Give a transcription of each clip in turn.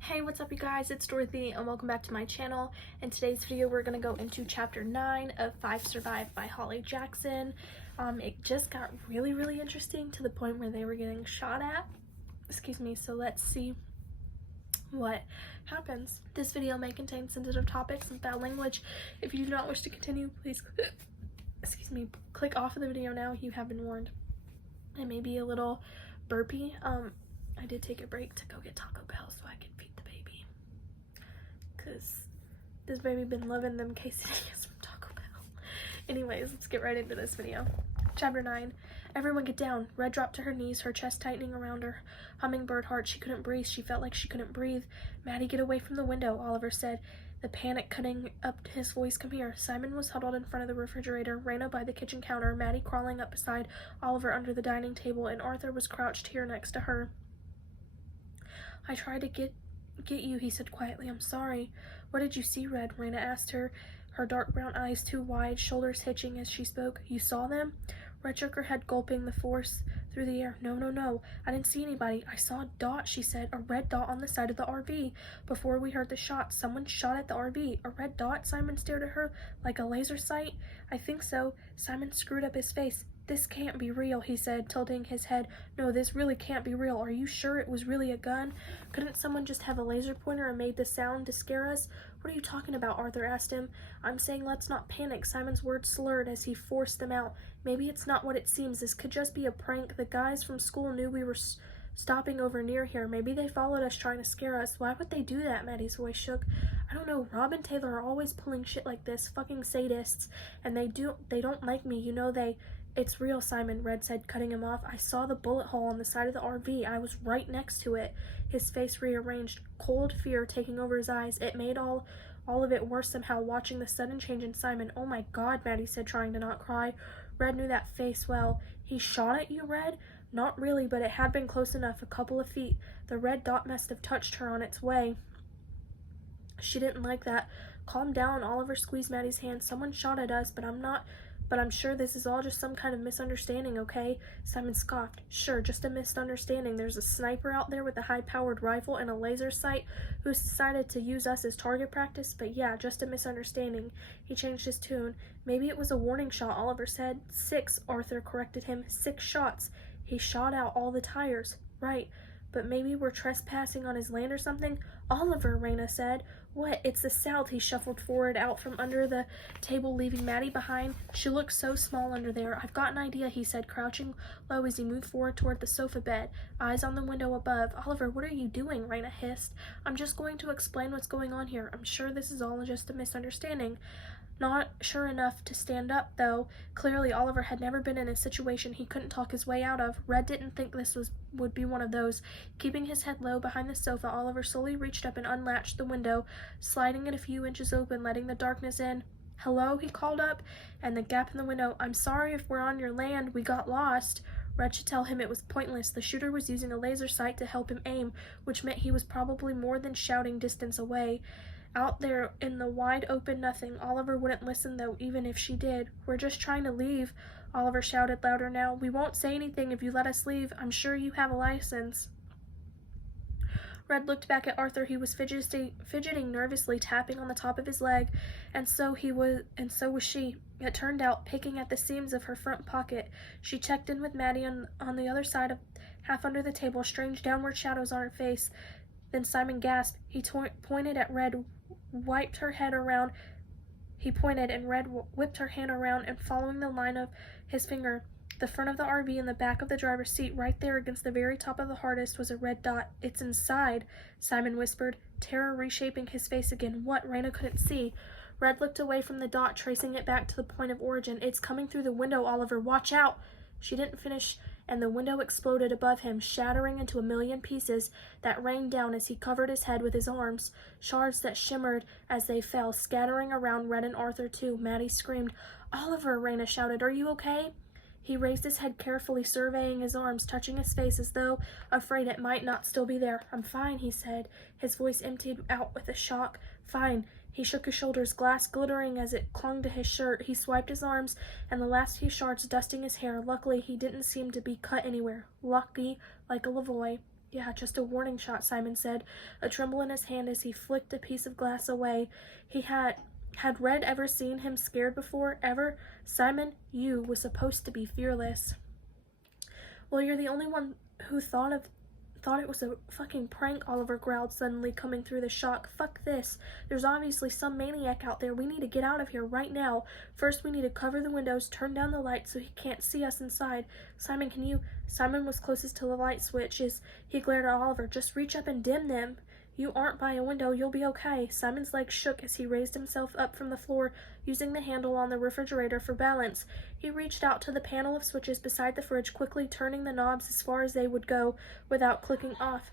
Hey, what's up you guys? It's Dorothy and welcome back to my channel. In today's video we're going to go into chapter 9 of Survive by Holly Jackson. It just got really interesting to the point where they were getting shot at. Excuse me, so let's see what happens. This video may contain sensitive topics and foul language. If you do not wish to continue, please click off of the video now. You have been warned. It may be a little burpy. I did take a break to go get Taco Bell so I could feed the baby, because this baby been loving them quesadillas from Taco Bell. Anyways, let's get right into this video. Chapter 9. Everyone get down. Red dropped to her knees, her chest tightening around her hummingbird heart. She couldn't breathe. She felt like she couldn't breathe. Maddie, get away from the window, Oliver said, the panic cutting up his voice. Come here. Simon was huddled in front of the refrigerator, Raina by the kitchen counter, Maddie crawling up beside Oliver under the dining table, and Arthur was crouched here next to her. I tried to get you, he said quietly. I'm sorry. What did you see, Red? Raina asked her dark brown eyes too wide, shoulders hitching as she spoke. You saw them? Red shook her head, gulping the force through the air. No. I didn't see anybody. I saw a dot, she said. A red dot on the side of the RV. Before we heard the shot, someone shot at the RV. A red dot? Simon stared at her. Like a laser sight? I think so. Simon screwed up his face. This can't be real, he said, tilting his head. No, this really can't be real. Are you sure it was really a gun? Couldn't someone just have a laser pointer and made the sound to scare us? What are you talking about? Arthur asked him. I'm saying let's not panic. Simon's words slurred as he forced them out. Maybe it's not what it seems. This could just be a prank. The guys from school knew we were stopping over near here. Maybe they followed us trying to scare us. Why would they do that? Maddie's voice shook. I don't know. Rob and Taylor are always pulling shit like this. Fucking sadists. And they don't like me. You know they... It's real, Simon, Red said, cutting him off. I saw the bullet hole on the side of the RV. I was right next to it. His face rearranged, cold fear taking over his eyes. It made all of it worse somehow, watching the sudden change in Simon. Oh my God, Maddie said, trying to not cry. Red knew that face well. He shot at you, Red? Not really, but it had been close enough, a couple of feet. The red dot must have touched her on its way. She didn't like that. Calm down, Oliver squeezed Maddie's hand. Someone shot at us, but I'm sure this is all just some kind of misunderstanding, okay? Simon scoffed. Sure, just a misunderstanding. There's a sniper out there with a high-powered rifle and a laser sight who's decided to use us as target practice, but yeah, just a misunderstanding. He changed his tune. Maybe it was a warning shot, Oliver said. 6, Arthur corrected him. 6 shots. He shot out all the tires. Right. But maybe we're trespassing on his land or something? Oliver, Raina said. What? It's the South. He shuffled forward out from under the table, leaving Maddie behind. She looked so small under there. I've got an idea, he said, crouching low as he moved forward toward the sofa bed, eyes on the window above. Oliver, what are you doing? Raina hissed. I'm just going to explain what's going on here. I'm sure this is all just a misunderstanding. Not sure enough to stand up, though. Clearly, Oliver had never been in a situation he couldn't talk his way out of. Red didn't think this would be one of those. Keeping his head low behind the sofa, Oliver slowly reached up and unlatched the window, sliding it a few inches open, letting the darkness in. Hello, he called up, and the gap in the window. I'm sorry if we're on your land. We got lost. Red should tell him it was pointless. The shooter was using a laser sight to help him aim, which meant he was probably more than shouting distance away. Out there in the wide open nothing. Oliver wouldn't listen, though, even if she did. We're just trying to leave, Oliver shouted louder now. We won't say anything if you let us leave. I'm sure you have a license. Red looked back at Arthur. He was fidgeting nervously, tapping on the top of his leg, and so was she. It turned out, picking at the seams of her front pocket. She checked in with Maddie on the other side of half under the table, strange downward shadows on her face. Then Simon gasped. He pointed at Red, wiped her head around. He pointed, and Red whipped her hand around, and following the line of his finger, the front of the RV and the back of the driver's seat, right there against the very top of the hardest, was a red dot. It's inside, Simon whispered, terror reshaping his face again. What? Raina couldn't see. Red looked away from the dot, tracing it back to the point of origin. It's coming through the window, Oliver. Watch out! She didn't finish, and the window exploded above him, shattering into a million pieces that rained down as he covered his head with his arms, shards that shimmered as they fell, scattering around Red and Arthur too. Maddie screamed. Oliver, Raina shouted, are you okay? He raised his head carefully, surveying his arms, touching his face as though afraid it might not still be there. I'm fine, he said, his voice emptied out with a shock. Fine. He shook his shoulders, glass glittering as it clung to his shirt. He swiped his arms, and the last few shards dusting his hair. Luckily, he didn't seem to be cut anywhere. Lucky, like a Lavoie. Yeah, just a warning shot, Simon said, a tremble in his hand as he flicked a piece of glass away. He had Red ever seen him scared before? Ever? Simon, you was supposed to be fearless. Well, you're the only one who thought it was a fucking prank, Oliver growled, suddenly coming through the shock. Fuck this. There's obviously some maniac out there. We need to get out of here right now. First, we need to cover the windows, turn down the lights so he can't see us inside. Simon, can you... Simon was closest to the light switch as he glared at Oliver. Just reach up and dim them. You aren't by a window. You'll be okay. Simon's legs shook as he raised himself up from the floor, using the handle on the refrigerator for balance. He reached out to the panel of switches beside the fridge, quickly turning the knobs as far as they would go without clicking off.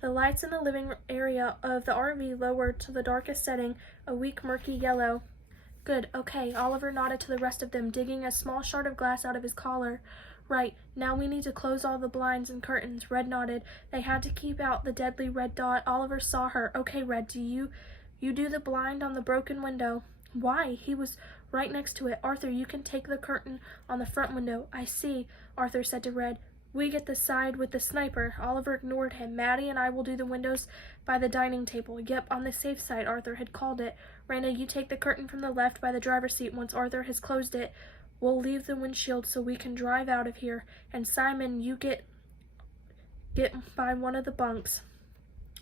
The lights in the living area of the RV lowered to the darkest setting, a weak, murky yellow. Good, okay. Oliver nodded to the rest of them, digging a small shard of glass out of his collar. Right, now we need to close all the blinds and curtains. Red nodded. They had to keep out the deadly red dot. Oliver saw her. Okay, Red, you do the blind on the broken window. Why? He was right next to it. Arthur, you can take the curtain on the front window. I see, Arthur said to Red. We get the side with the sniper. Oliver ignored him. Maddie and I will do the windows by the dining table. Yep, on the safe side, Arthur had called it. Raina, you take the curtain from the left by the driver's seat once Arthur has closed it. We'll leave the windshield so we can drive out of here. And Simon, you get by one of the bunks.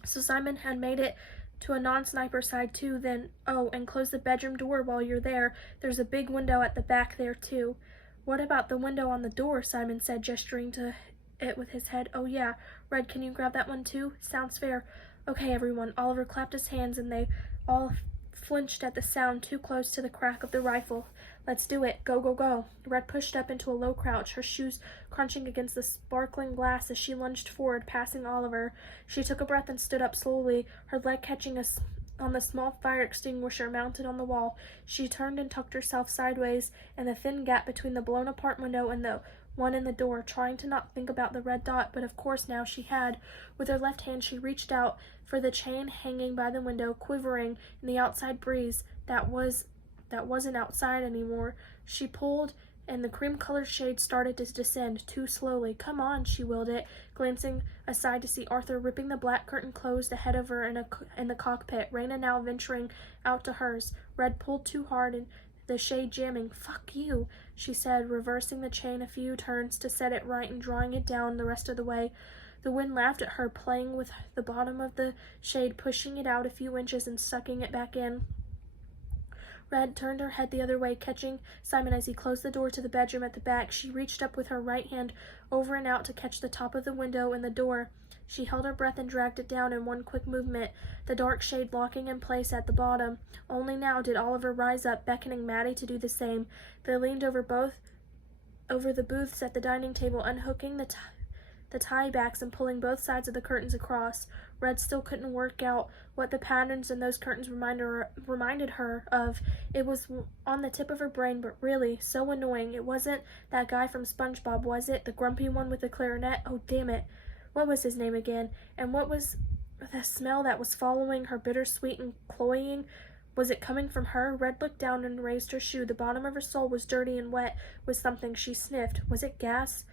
So Simon had made it to a non-sniper side too, then, oh, and close the bedroom door while you're there. There's a big window at the back there too. What about the window on the door? Simon said, gesturing to it with his head. Oh yeah. Red, can you grab that one too? Sounds fair. Okay, everyone. Oliver clapped his hands and they all flinched at the sound too close to the crack of the rifle. Let's do it. Go, go, go. Red pushed up into a low crouch, her shoes crunching against the sparkling glass as she lunged forward, passing Oliver. She took a breath and stood up slowly, her leg catching on the small fire extinguisher mounted on the wall. She turned and tucked herself sideways in the thin gap between the blown-apart window and the one in the door, trying to not think about the red dot, but of course now she had. With her left hand she reached out for the chain hanging by the window, quivering in the outside breeze that wasn't outside anymore. She pulled, and the cream-colored shade started to descend, too slowly. Come on, she willed it, glancing aside to see Arthur ripping the black curtain closed ahead of her in the cockpit, Raina now venturing out to hers. Red pulled too hard, and the shade jamming. Fuck you, she said, reversing the chain a few turns to set it right and drawing it down the rest of the way. The wind laughed at her, playing with the bottom of the shade, pushing it out a few inches and sucking it back in. Red turned her head the other way, catching Simon as he closed the door to the bedroom at the back. She reached up with her right hand over and out to catch the top of the window and the door. She held her breath and dragged it down in one quick movement, the dark shade locking in place at the bottom. Only now did Oliver rise up, beckoning Maddie to do the same. They leaned over the booths at the dining table, unhooking the tie backs and pulling both sides of the curtains across. Red still couldn't work out what the patterns in those curtains reminded her of. It was on the tip of her brain, but really, so annoying. It wasn't that guy from SpongeBob, was it? The grumpy one with the clarinet? Oh, damn it. What was his name again? And what was the smell that was following her, bittersweet and cloying? Was it coming from her? Red looked down and raised her shoe. The bottom of her sole was dirty and wet with something. She sniffed. Was it gas?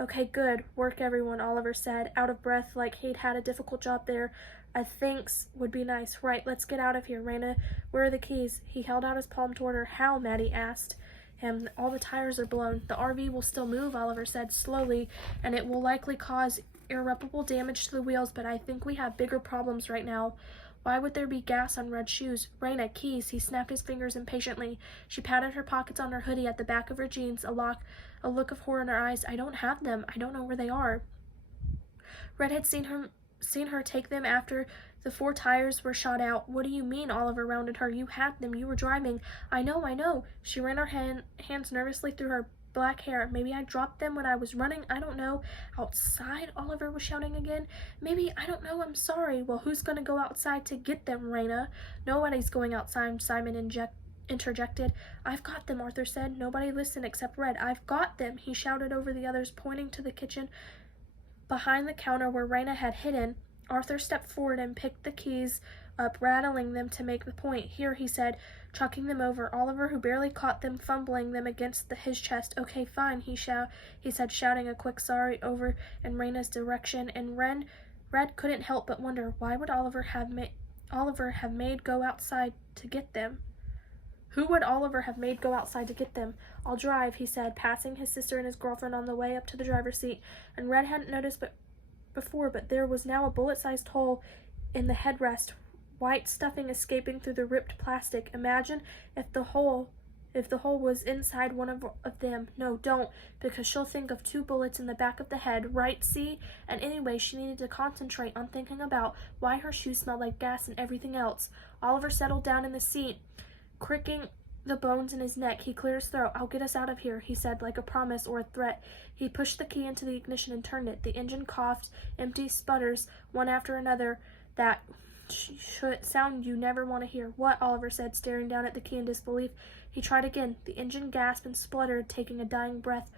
Okay, good. Work, everyone, Oliver said, out of breath like he'd had a difficult job there. A thanks would be nice. Right, let's get out of here, Raina. Where are the keys? He held out his palm toward her. How? Maddie asked him. All the tires are blown. The RV will still move, Oliver said slowly, and it will likely cause irreparable damage to the wheels, but I think we have bigger problems right now. Why would there be gas on Red's shoes? Raina, keys. He snapped his fingers impatiently. She patted her pockets on her hoodie at the back of her jeans, a look of horror in her eyes. I don't have them. I don't know where they are. Red had seen her take them after the 4 tires were shot out. What do you mean? Oliver rounded her. You had them. You were driving. I know. She ran her hands nervously through her black hair. Maybe I dropped them when I was running. I don't know. Outside? Oliver was shouting again. Maybe. I don't know. I'm sorry. Well, who's going to go outside to get them, Raina? Nobody's going outside, Simon interjected. I've got them, Arthur said. Nobody listened except Red. I've got them, he shouted over the others, pointing to the kitchen behind the counter where Raina had hidden. Arthur stepped forward and picked the keys up, rattling them to make the point. Here, he said, chucking them over. Oliver, who barely caught them, fumbling them against his chest. Okay, fine, he said, shouting a quick sorry over in Raina's direction, and Red couldn't help but wonder, why would Oliver have made go outside to get them? Who would Oliver have made go outside to get them? I'll drive, he said, passing his sister and his girlfriend on the way up to the driver's seat, and Red hadn't noticed before, but there was now a bullet-sized hole in the headrest, white stuffing escaping through the ripped plastic. Imagine if the hole was inside one of them. No, don't, because she'll think of 2 bullets in the back of the head, right, see? And anyway, she needed to concentrate on thinking about why her shoes smelled like gas and everything else. Oliver settled down in the seat, cricking the bones in his neck. He cleared his throat. I'll get us out of here, he said, like a promise or a threat. He pushed the key into the ignition and turned it. The engine coughed, empty sputters, one after another, that sound you never want to hear. What? Oliver said, staring down at the key in disbelief. He tried again. The engine gasped and spluttered, taking a dying breath.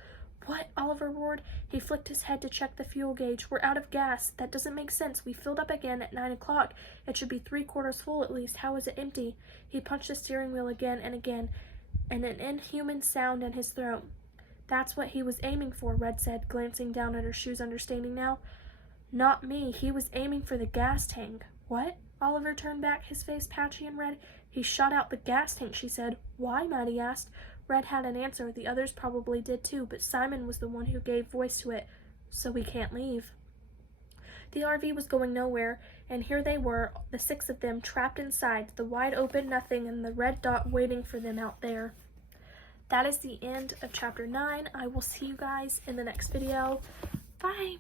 What? Oliver roared. He flicked his head to check the fuel gauge. We're out of gas. That doesn't make sense. We filled up again at 9 o'clock. It should be 3/4 full at least. How is it empty? He punched the steering wheel again, and an inhuman sound in his throat. That's what he was aiming for, Red said, glancing down at her shoes, understanding now. Not me. He was aiming for the gas tank. What? Oliver turned back, his face patchy and red. He shot out the gas tank, she said. Why? Maddie asked. Red had an answer. The others probably did too, but Simon was the one who gave voice to it. So we can't leave. The RV was going nowhere, and here they were, the 6 of them, trapped inside, the wide open nothing and the red dot waiting for them out there. That is the end of chapter 9. I will see you guys in the next video. Bye!